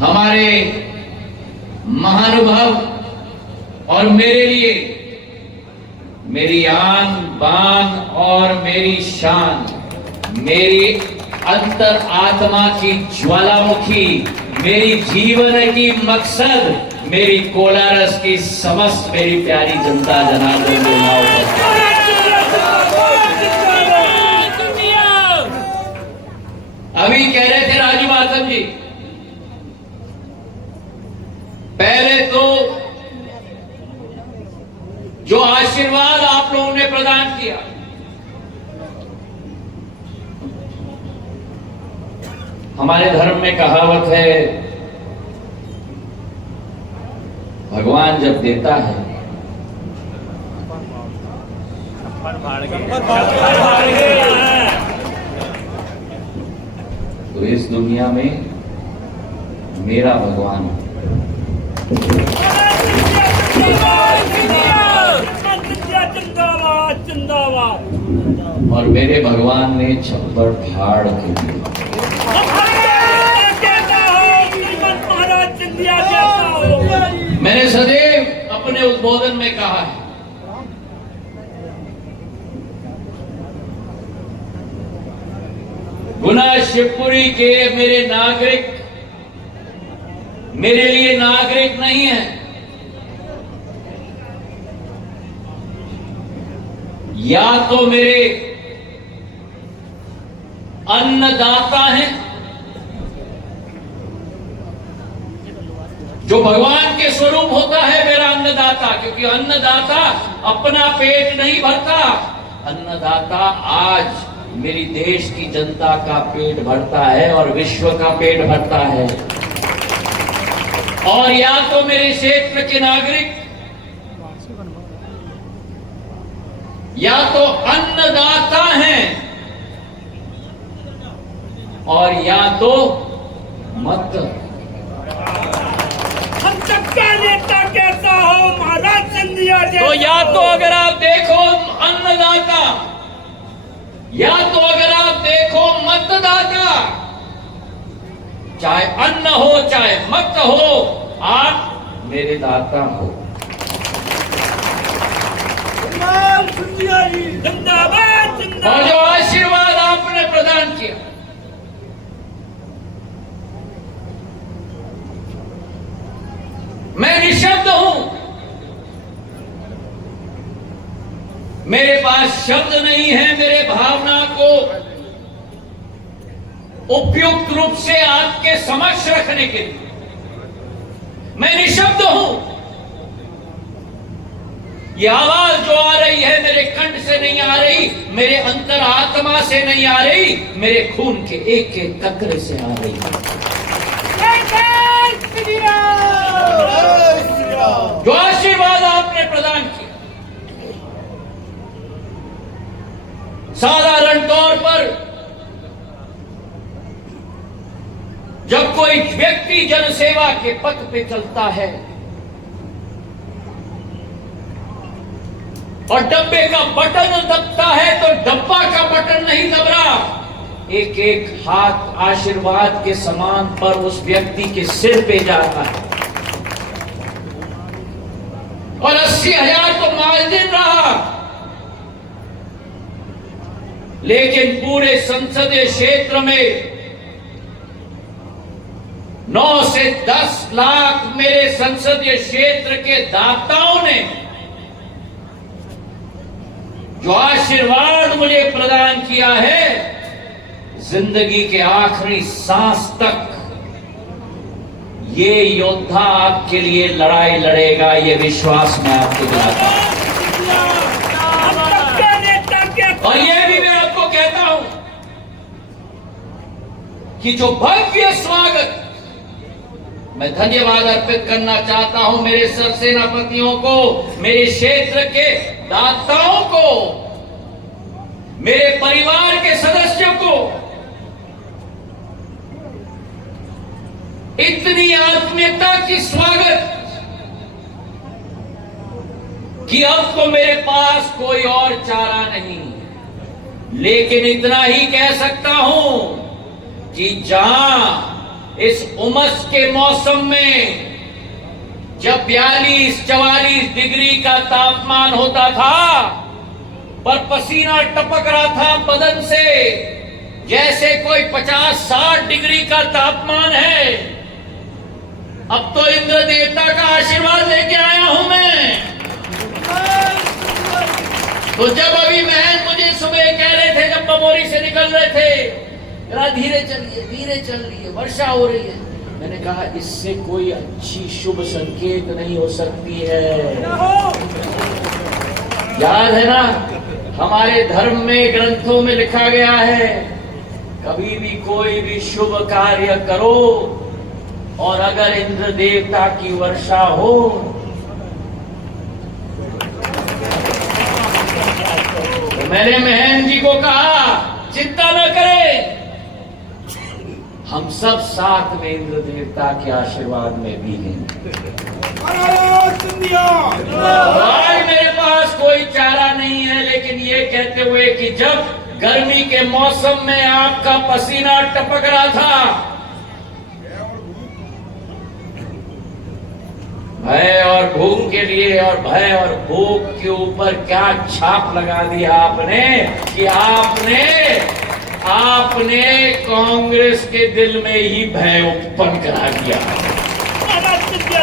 हमारे महानुभव और मेरे लिए मेरी आन बान और मेरी शान, मेरी अंतर आत्मा की ज्वालामुखी, मेरी जीवन की मकसद, मेरी कोलारस की समस्त मेरी प्यारी जनता जनार्दन अभी कह रहे थे राजू माथम जी, पहले तो जो आशीर्वाद आप लोगों ने प्रदान किया, हमारे धर्म में कहावत है, भगवान जब देता है तो इस दुनिया में मेरा भगवान है। और मेरे भगवान ने छप्पर फाड़ के दिया। मैंने सदैव अपने उद्बोधन में कहा है, गुना शिवपुरी के मेरे नागरिक मेरे लिए नागरिक नहीं है, या तो मेरे अन्नदाता हैं, जो भगवान के स्वरूप होता है मेरा अन्नदाता, क्योंकि अन्नदाता अपना पेट नहीं भरता, अन्नदाता आज मेरी देश की जनता का पेट भरता है और विश्व का पेट भरता है। और या तो मेरे क्षेत्र के नागरिक या तो अन्नदाता हैं और या तो मत। हम सबका नेता कैसा हो महाराज सिंधिया जी? तो या तो अगर आप देखो अन्नदाता, या तो अगर आप देखो मतदाता, चाहे अन्न हो चाहे मत हो, आप मेरे दाता हो। जिंदाबाद और जो आशीर्वाद आपने प्रदान किया, मैं निशब्द हूं, मेरे पास शब्द नहीं है मेरे भावना को उपयुक्त रूप से आपके समक्ष रखने के लिए। मैं निशब्द हूं, ये आवाज जो आ रही है मेरे कंठ से नहीं आ रही, मेरे अंतर आत्मा से नहीं आ रही, मेरे खून के एक एक कतरे से आ रही है। जो आशीर्वाद आपने प्रदान किया, साधारण तौर पर जब कोई व्यक्ति जनसेवा के पथ पे चलता है और डब्बे का बटन दबता है तो डब्बा का बटन नहीं दब रहा, एक एक हाथ आशीर्वाद के समान पर उस व्यक्ति के सिर पे जाता है। और 80,000 तो मार्जिन रहा, लेकिन पूरे संसदीय क्षेत्र में 9 से 10 लाख मेरे संसदीय क्षेत्र के दाताओं ने जो आशीर्वाद मुझे प्रदान किया है, जिंदगी के आखिरी सांस तक ये योद्धा आपके लिए लड़ाई लड़ेगा, ये विश्वास मैं आपको दिलाता हूं। और ये भी मैं आपको कहता हूं कि जो भव्य स्वागत, मैं धन्यवाद अर्पित करना चाहता हूं मेरे सरसेनापतियों को, मेरे क्षेत्र के दाताओं को, मेरे परिवार के सदस्यों को। इतनी आत्मीयता की स्वागत कि अब तो मेरे पास कोई और चारा नहीं, लेकिन इतना ही कह सकता हूं कि जहां इस उमस के मौसम में जब 42-44 डिग्री का तापमान होता था पर पसीना टपक रहा था बदन से जैसे कोई 50-60 डिग्री का तापमान है। अब तो इंद्र देवता का आशीर्वाद लेके आया हूं मैं। तो जब अभी बहन मुझे सुबह कह रहे थे, जब बमोरी से निकल रहे थे, जरा धीरे चलिए, धीरे चल रही है, वर्षा हो रही है। मैंने कहा इससे कोई अच्छी शुभ संकेत नहीं हो सकती है। याद है ना, हमारे धर्म में ग्रंथों में लिखा गया है, कभी भी कोई भी शुभ कार्य करो और अगर इंद्र देवता की वर्षा हो तो मैंने बहन जी को कहा चिंता न करें, हम सब साथ में इंद्र देवता के आशीर्वाद में भी हैं। आज मेरे पास कोई चारा नहीं है, लेकिन ये कहते हुए कि जब गर्मी के मौसम में आपका पसीना टपक रहा था, भय और भूख के लिए, और भय और भूख के ऊपर क्या छाप लगा दिया आपने कि आपने कांग्रेस के दिल में ही भय उत्पन्न करा दिया।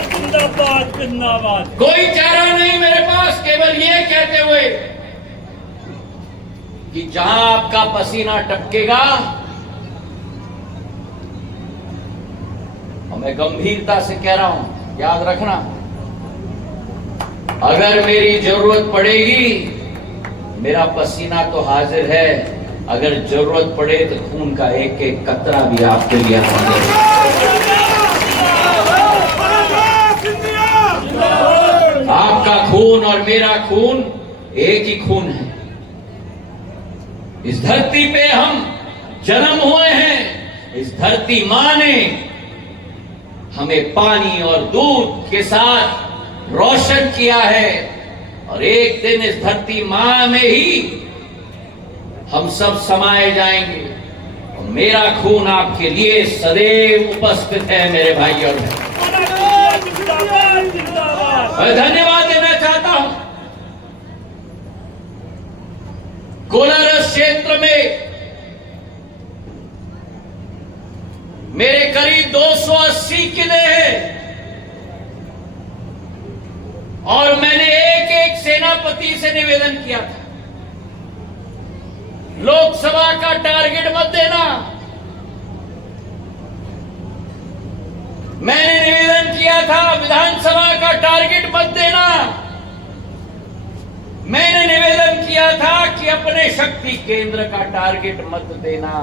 जिंदाबाद जिंदाबाद। कोई चारा नहीं मेरे पास, केवल ये कहते हुए कि जहां आपका पसीना टपकेगा, और मैं गंभीरता से कह रहा हूं, याद रखना, अगर मेरी जरूरत पड़ेगी, मेरा पसीना तो हाजिर है, अगर जरूरत पड़े तो खून का एक एक कतरा भी आपके लिए हाजिर है। आपका खून और मेरा खून एक ही खून है। इस धरती पे हम जन्म हुए हैं, इस धरती मां ने हमें पानी और दूध के साथ रोशन किया है, और एक दिन इस धरती मां में ही हम सब समाये जाएंगे। और मेरा खून आपके लिए सदैव उपस्थित है मेरे भाई और बहन। मैं धन्यवाद देना चाहता हूं कोलारस क्षेत्र में मेरे करीब 280 किले हैं, और मैंने एक एक सेनापति से निवेदन किया था, लोकसभा का टारगेट मत देना। मैंने निवेदन किया था विधानसभा का टारगेट मत देना। मैंने निवेदन किया था कि अपने शक्ति केंद्र का टारगेट मत देना,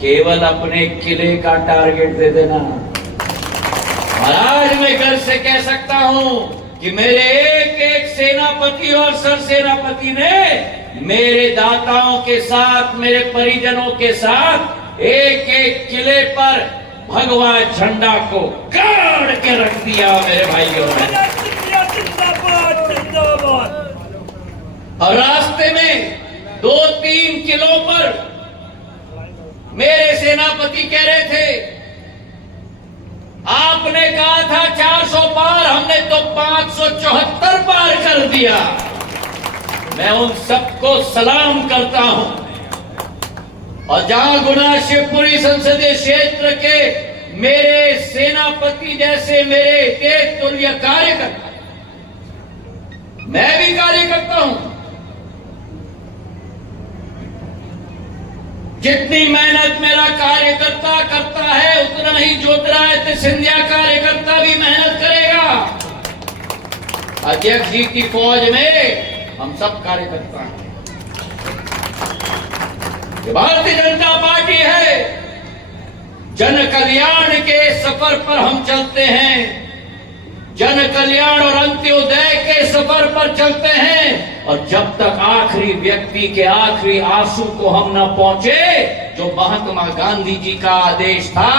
केवल अपने किले का टारगेट दे देना। और आज मैं गर्व से कह सकता हूं कि मेरे एक एक सेनापति और सरसेनापति ने मेरे दाताओं के साथ, मेरे परिजनों के साथ एक एक किले पर भगवा झंडा को गाड़ के रख दिया मेरे भाइयों ने। और रास्ते में 2-3 किलो पर मेरे सेनापति कह रहे थे, आपने कहा था 400 पार, हमने तो 574 पार कर दिया। मैं उन सबको सलाम करता हूं। और जहां गुना शिवपुरी संसदीय क्षेत्र के मेरे सेनापति जैसे मेरे तेज तुल्य कार्यकर्ता, मैं भी कार्य करता हूं। जितनी मेहनत मेरा कार्यकर्ता करता है, उतना ही ज्योतिरादित्य सिंधिया कार्यकर्ता भी मेहनत करेगा। अध्यक्ष जी की फौज में हम सब कार्यकर्ता हैं। भारतीय जनता पार्टी है, जन कल्याण के सफर पर हम चलते हैं, जन कल्याण और अंत्योदय के सफर पर चलते हैं। और जब तक आखिरी व्यक्ति के आखिरी आंसू को हम न पहुंचे, जो महात्मा गांधी जी का आदेश था,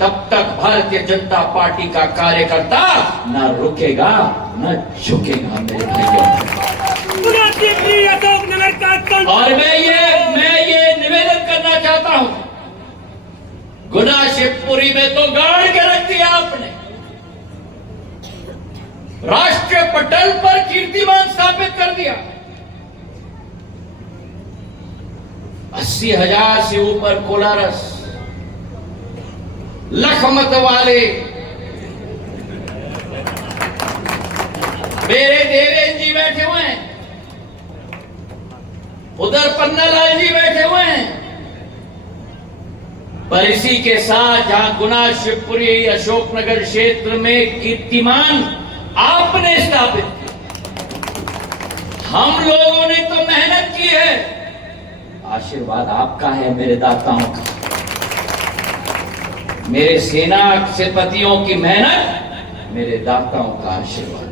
तब तक भारतीय जनता पार्टी का कार्यकर्ता न रुकेगा न झुकेगा मेरे भाइयों। और मैं ये निवेदन करना चाहता हूं, गुना शिवपुरी में तो गाड़ के रख दिया आपने। राष्ट्रीय पटल पर कीर्तिमान स्थापित कर दिया। 80,000 से ऊपर कोलारस, लखमत वाले मेरे देवेंद्र जी बैठे हुए हैं, उधर पन्नालाल जी बैठे हुए हैं। पर इसी के साथ जहां गुना शिवपुरी अशोकनगर क्षेत्र में कीर्तिमान आपने स्थापित किया, हम लोगों ने तो मेहनत की है। आशीर्वाद आपका है, मेरे दाताओं का, मेरे सेना सेनापतियों की मेहनत, मेरे दाताओं का आशीर्वाद।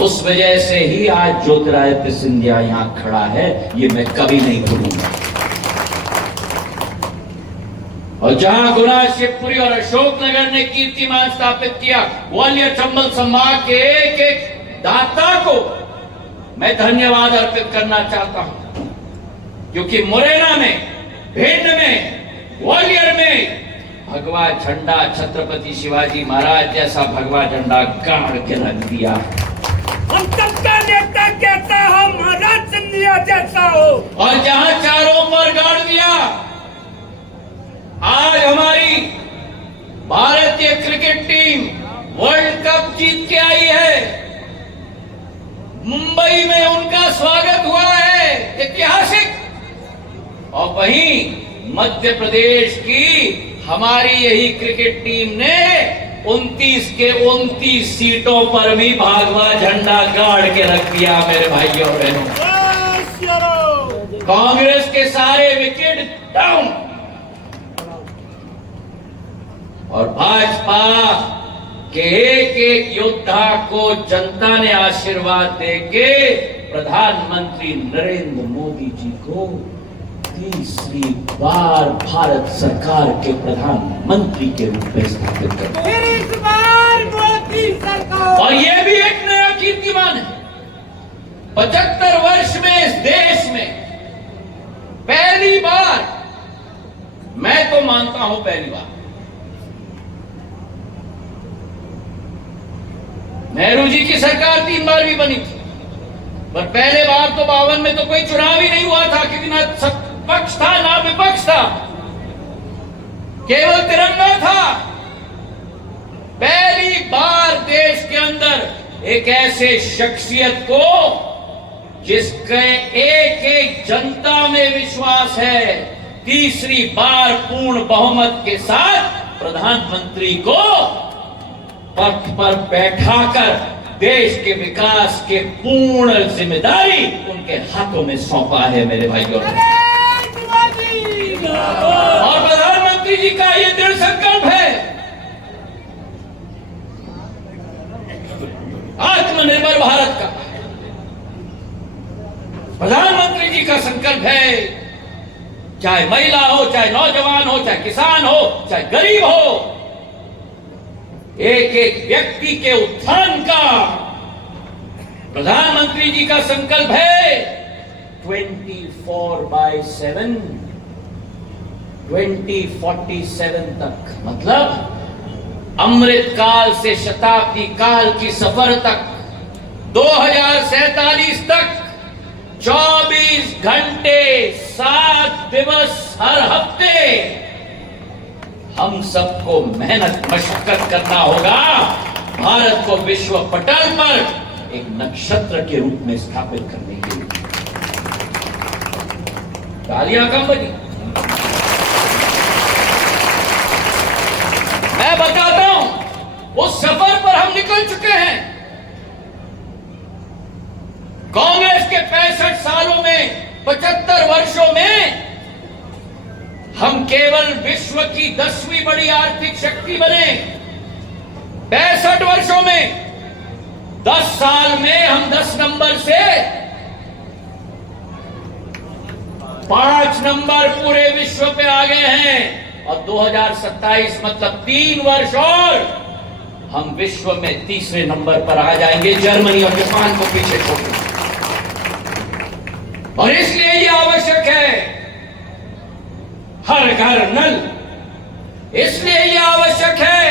उस वजह से ही आज ज्योतिरादित्य सिंधिया यहां खड़ा है, ये मैं कभी नहीं भूलूंगा। और जहां गुना शिवपुरी और अशोकनगर ने कीर्तिमान स्थापित किया, ग्वालियर चंबल संभाग के एक एक दाता को मैं धन्यवाद अर्पित करना चाहता हूं, क्योंकि मुरैना में, भिंड में, ग्वालियर में भगवा झंडा छत्रपति शिवाजी महाराज जैसा भगवा झंडा गाड़ के रख दिया। हम सबका नेता कैसा हो, महाराज सिंधिया जैसा हो। और जहां चारों पर गाड़ दिया, आज हमारी भारतीय क्रिकेट टीम वर्ल्ड कप जीत के आई है। मुंबई में उनका स्वागत हुआ है, ऐतिहासिक। और वहीं मध्य प्रदेश की हमारी यही क्रिकेट टीम ने 29 के 29 सीटों पर भी भगवा झंडा गाड़ के रख दिया। मेरे भाइयों और बहनों, कांग्रेस के सारे विकेट डाउन और भाजपा के एक एक योद्धा को जनता ने आशीर्वाद देके प्रधानमंत्री नरेंद्र मोदी जी को तीसरी बार भारत सरकार के प्रधानमंत्री के रूप में स्थापित कर दिया। इस बार मोदी सरकार, और यह भी एक नया कीर्तिमान है। 75 वर्ष में इस देश में पहली बार, मैं तो मानता हूं पहली बार, नेहरू जी की सरकार 3 बार भी बनी थी, पर पहले बार तो 52 में तो कोई चुनाव ही नहीं हुआ था, क्योंकि ना पक्ष था ना विपक्ष था, केवल तिरंगा था। पहली बार देश के अंदर एक ऐसे शख्सियत को जिसके एक एक जनता में विश्वास है, तीसरी बार पूर्ण बहुमत के साथ प्रधानमंत्री को पद पर बैठाकर देश के विकास के पूर्ण जिम्मेदारी उनके हाथों में सौंपा है। मेरे भाइयों, और प्रधानमंत्री जी का ये दृढ़ संकल्प है, आत्मनिर्भर भारत का। प्रधानमंत्री जी का संकल्प है, चाहे महिला हो, चाहे नौजवान हो, चाहे किसान हो, चाहे गरीब हो, एक एक व्यक्ति के उत्थान का। प्रधानमंत्री जी का संकल्प है 24/7, 2047 तक, मतलब अमृत काल से शताब्दी काल की सफर तक, 2047 तक 24 घंटे 7 दिवस हर हफ्ते हम सबको मेहनत मशक्कत करना होगा, भारत को विश्व पटल पर एक नक्षत्र के रूप में स्थापित करने के लिए। तालियां कम बजी। मैं बताता हूं, उस सफर पर हम निकल चुके हैं। कांग्रेस के 65 सालों में, 75 वर्षों में हम केवल विश्व की 10वीं बड़ी आर्थिक शक्ति बने। 65 वर्षों में 10 साल में हम 10 नंबर से 5 नंबर पूरे विश्व पे आ गए हैं। और 2027 मतलब 3 वर्ष और हम विश्व में तीसरे नंबर पर आ जाएंगे, जर्मनी और जापान को पीछे छोड़। और इसलिए यह आवश्यक है, हर घर नल, इसलिए यह आवश्यक है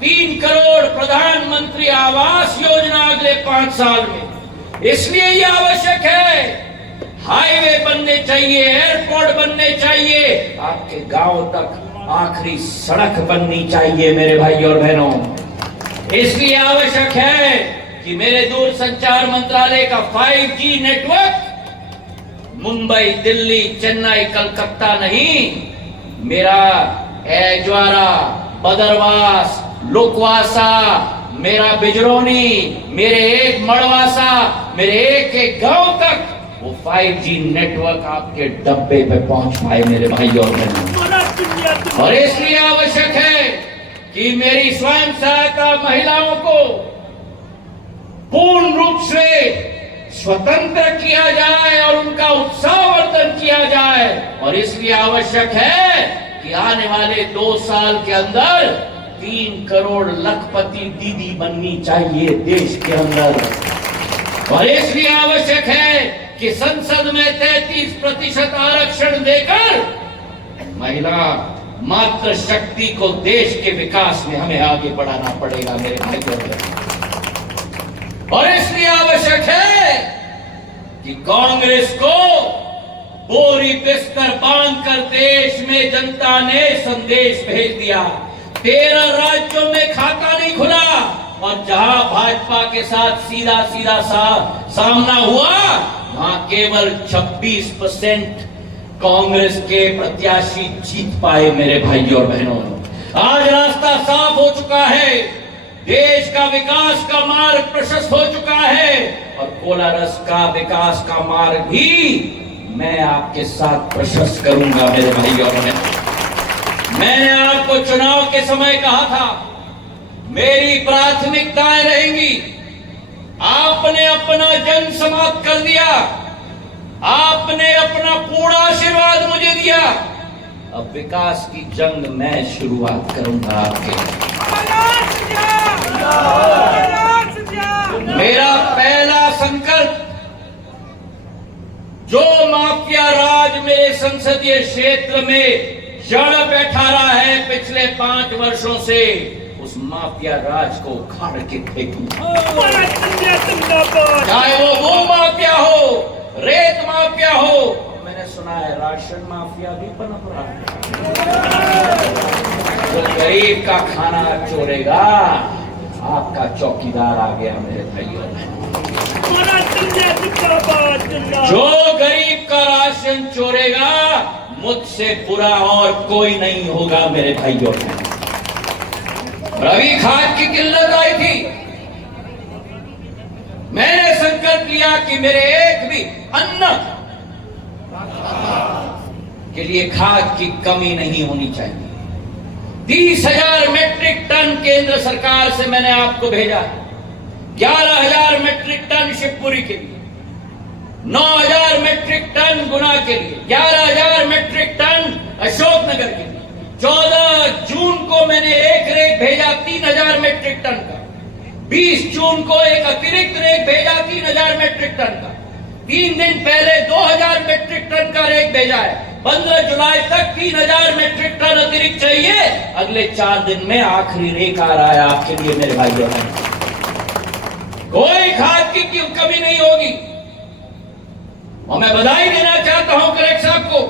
3 करोड़ प्रधानमंत्री आवास योजना अगले 5 साल में। इसलिए यह आवश्यक है हाईवे बनने चाहिए, एयरपोर्ट बनने चाहिए, आपके गांव तक आखिरी सड़क बननी चाहिए मेरे भाई और बहनों। इसलिए आवश्यक है कि मेरे दूरसंचार मंत्रालय का 5G नेटवर्क मुंबई, दिल्ली, चेन्नई, कलकत्ता नहीं, मेरा एजवारा, बदरवास, लोकवासा, मेरा बिजरौनी, मेरे एक मड़वासा, मेरे एक गांव तक वो 5G नेटवर्क आपके डब्बे पे पहुंच पाए मेरे भाई और बहनों। और इसलिए आवश्यक है कि मेरी स्वयं सहायता महिलाओं को पूर्ण रूप से स्वतंत्र किया जाए और उनका उत्साहवर्धन किया जाए। और इसलिए आवश्यक है कि आने वाले 2 साल के अंदर 3 करोड़ लखपति दीदी बननी चाहिए देश के अंदर। और इसलिए आवश्यक है कि संसद में 33% आरक्षण देकर महिला मातृ शक्ति को देश के विकास में हमें आगे बढ़ाना पड़ेगा मेरे भाई और बहनों। और इसलिए आवश्यक है कि कांग्रेस को बोरी बिस्तर बांधकर देश में जनता ने संदेश भेज दिया। 13 राज्यों में खाता नहीं खुला और जहां भाजपा के साथ सीधा सीधा सामना हुआ वहां केवल 26% कांग्रेस के प्रत्याशी जीत पाए मेरे भाई और बहनों। आज रास्ता साफ हो चुका है, देश का विकास का मार्ग प्रशस्त हो चुका है और कोलारस का विकास का मार्ग भी मैं आपके साथ प्रशस्त करूंगा मेरे भाई और बहनों। मैंने आपको चुनाव के समय कहा था मेरी प्राथमिकताएं रहेंगी। आपने अपना जन समाप्त कर दिया, आपने अपना पूर्ण आशीर्वाद मुझे दिया। अब विकास की जंग मैं शुरुआत करूंगा आपके। मेरा पहला संकल्प जो माफिया राज मेरे संसदीय क्षेत्र में जड़ बैठा रहा है पिछले 5 वर्षों से, उस माफिया राज को उखाड़ के फेंकूंगा। चाहे वो माफिया हो, रेत माफिया हो, मैंने सुना है राशन माफिया भी पनप रहा है। जो गरीब का खाना चोरेगा आपका चौकीदार आ गया मेरे भाइयों। जो गरीब का राशन चोरेगा मुझसे बुरा और कोई नहीं होगा मेरे भाइयों। रवि खाद की किल्लत आई थी, मैंने संकल्प लिया कि मेरे एक भी अन्न के लिए खाद की कमी नहीं होनी चाहिए। 30,000 मेट्रिक टन केंद्र सरकार से मैंने आपको भेजा, 11,000 मेट्रिक टन शिवपुरी के लिए, 9,000 मेट्रिक टन गुना के लिए, 11,000 मेट्रिक टन अशोकनगर के लिए। 14 जून को मैंने एक रेक भेजा 3,000 मेट्रिक टन का, 20 जून को एक अतिरिक्त रेक भेजा 3,000 मेट्रिक टन का, 3 दिन पहले 2,000 मेट्रिक टन का रेक भेजा है। 15 जुलाई तक 3,000 मेट्रिक टन अतिरिक्त चाहिए। अगले 4 दिन में आखिरी रेक आ रहा है आपके लिए मेरे भाइयों। कोई खाद की कमी नहीं होगी। और मैं बधाई देना चाहता हूं कलेक्टर साहब को,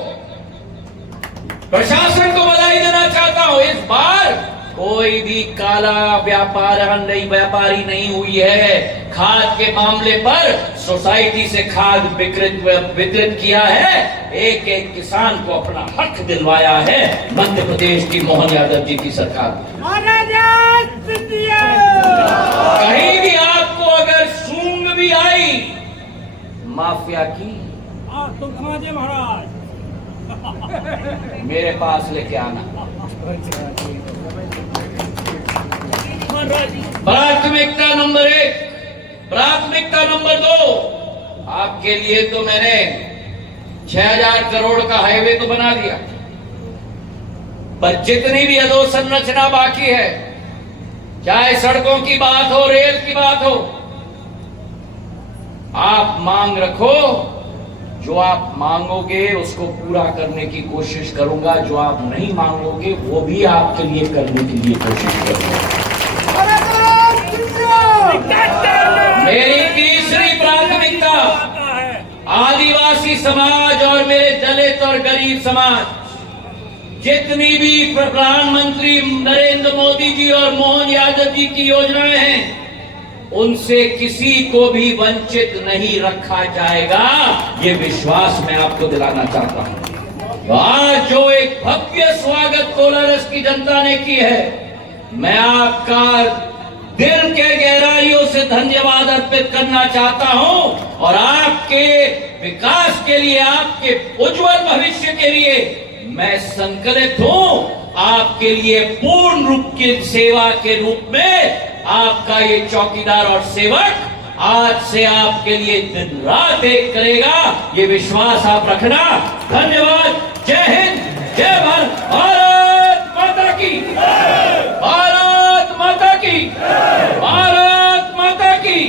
प्रशासन को बधाई देना चाहता हूं। इस बार कोई भी काला व्यापारी नहीं हुई है। खाद के मामले पर सोसाइटी से खाद वितरित किया है, एक एक किसान को अपना हक दिलवाया है मध्य प्रदेश की मोहन यादव जी की सरकार। कहीं भी आपको अगर सूंघ भी आई माफिया की तो खाजे महाराज मेरे पास लेके आना। प्राथमिकता नंबर 1, प्राथमिकता नंबर 2, आपके लिए तो मैंने 6,000 करोड़ का हाईवे तो बना दिया, पर जितनी भी अधोसंरचना बाकी है, चाहे सड़कों की बात हो, रेल की बात हो, आप मांग रखो जो आप मांगोगे उसको पूरा करने की कोशिश करूंगा, जो आप नहीं मांगोगे वो भी आपके लिए करने के लिए कोशिश करूंगा। मेरी तीसरी प्राथमिकता आदिवासी समाज और मेरे दलित और गरीब समाज, जितनी भी प्रधानमंत्री नरेंद्र मोदी जी और मोहन यादव जी की योजनाएं हैं, उनसे किसी को भी वंचित नहीं रखा जाएगा, ये विश्वास मैं आपको दिलाना चाहता हूं। आज जो एक भव्य स्वागत कोलारस की जनता ने की है, मैं आपका दिल के गहराइयों से धन्यवाद अर्पित करना चाहता हूं और आपके विकास के लिए, आपके उज्जवल भविष्य के लिए मैं संकल्पित हूं। आपके लिए पूर्ण रूप की सेवा के रूप में आपका ये चौकीदार और सेवक आज से आपके लिए दिन रात एक करेगा, ये विश्वास आप रखना। धन्यवाद। जय हिंद, जय भारत। भारत माता की, भारत माता की, भारत माता की।